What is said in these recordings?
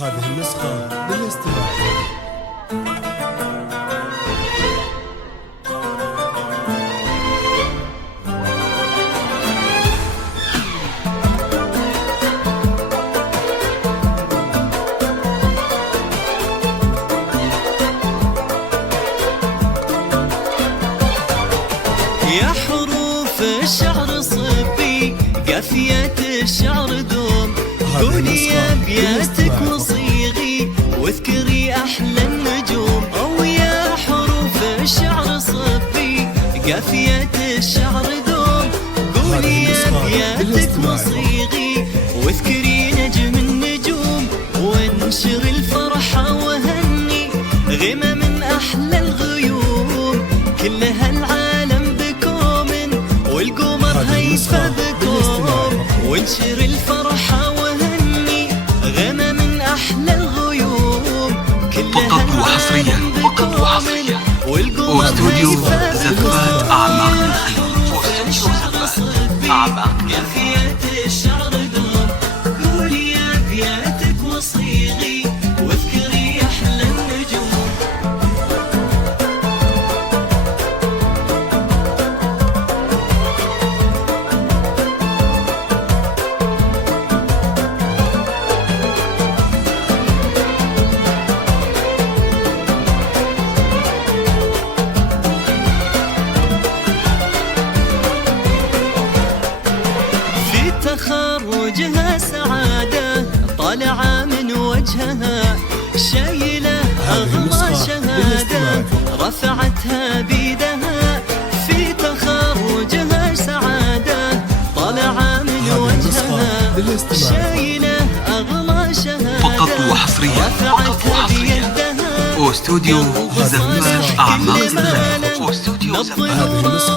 هذه النسخة للاستماع. يا حروف الشعر صبي قافية الشعر دوم، قولي أبياتك وصيغي واذكري أحلى النجوم. أو يا حروف الشعر صبي قافية الشعر دوم، قولي أبياتك وصيغي واذكري نجم النجوم. وانشر الفرحة وهني غمة من أحلى الغيوم، كلها العالم بكوم والقمر هيفى بكوم. وانشر الفرحة وهني غمة من أحلى الغيوم، كلها العالم بكوم والقمر هيفى زفات أعماق قافية الشعر دوم، قولي أبياتك وصيغي واذكري أحلى النجوم. تخرجها سعادة طالعة من وجهها، شايلة أغلى شهادة رفعتها بيدها. في تخرجها سعادة طالعة من وجهها، شايلة أغلى شهادة فقط وحصريا واستوديو زفات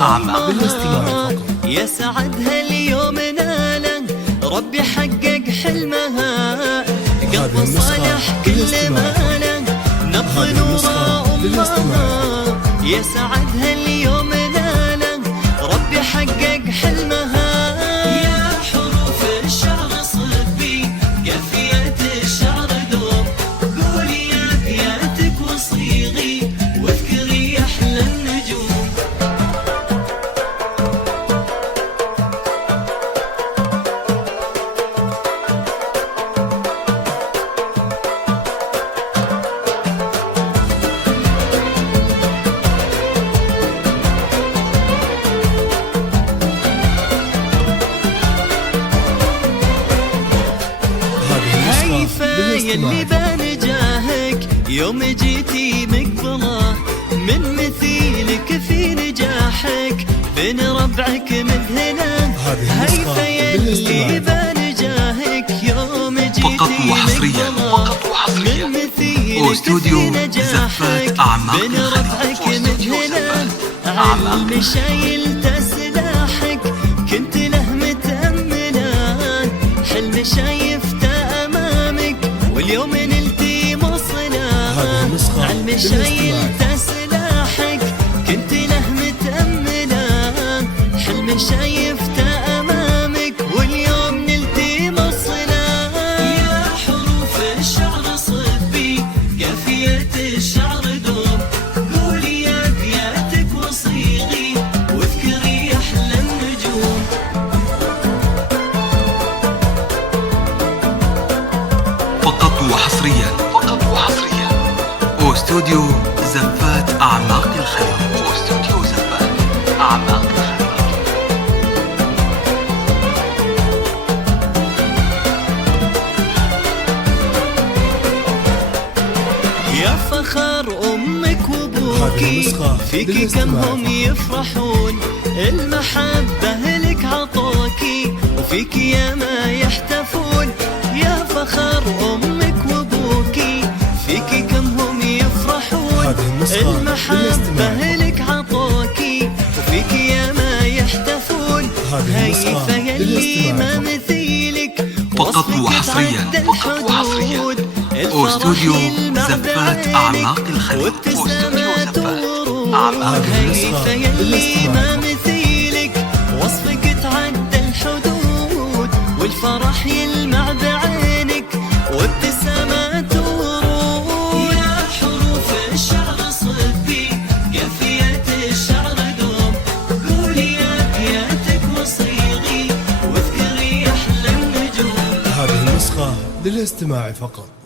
أعماق بالاستماع. يا سعدها اليوم ناله ربي حقق حلمها، قلب صالح كل ماله نبض نورا أمها. يا سعدها اليوم ناله ربي حقق حلمها. يا حروف الشعر صبي قافية الشعر دوم، قولي أبياتك وصيغي واذكري أحلى النجوم. يلي بنجاهك يوم جيتي مقبله، من مثيلك في نجاحك بين ربعك مذهله. هيفا يلي بنجاهك يوم جيتي مقبله، من مثيلك في نجاحك بين ربعك مذهله. علم شايلته سلاحك كنت له متأمله، حلم شايفته واليوم نلتي مصله. علم شايلته سلاحك كنت له متأمله، حلم شايفته أمامك واليوم نلتي مصله. يا حروف الشعر صبي قافية الشعر دوم، قولي أبياتك وصيغي واذكري أحلى النجوم. فقط وحصريا واستوديو زفات أعماق الخليج. واستوديو زفات أعماق الخليج. يا فخر أمك وأبوكي فيكي كم هم يفرحون، المحبة لك عطوكي وفيكي يا ما يحتفون. يا فخر أمك وأبوكي فيكي كم هم يفرحون، المحبة لك عطوكي وفيكي يا ما يحتفون. هيفا يلي ما مثيلك فقط وحصريا واستوديو زفات أعماق الخليج. وابتسامات ورود. هيفا يلي ما مثيلك وصفك تعدى الحدود، والفرح يلمع بعينك وابتسامات للاستماع فقط.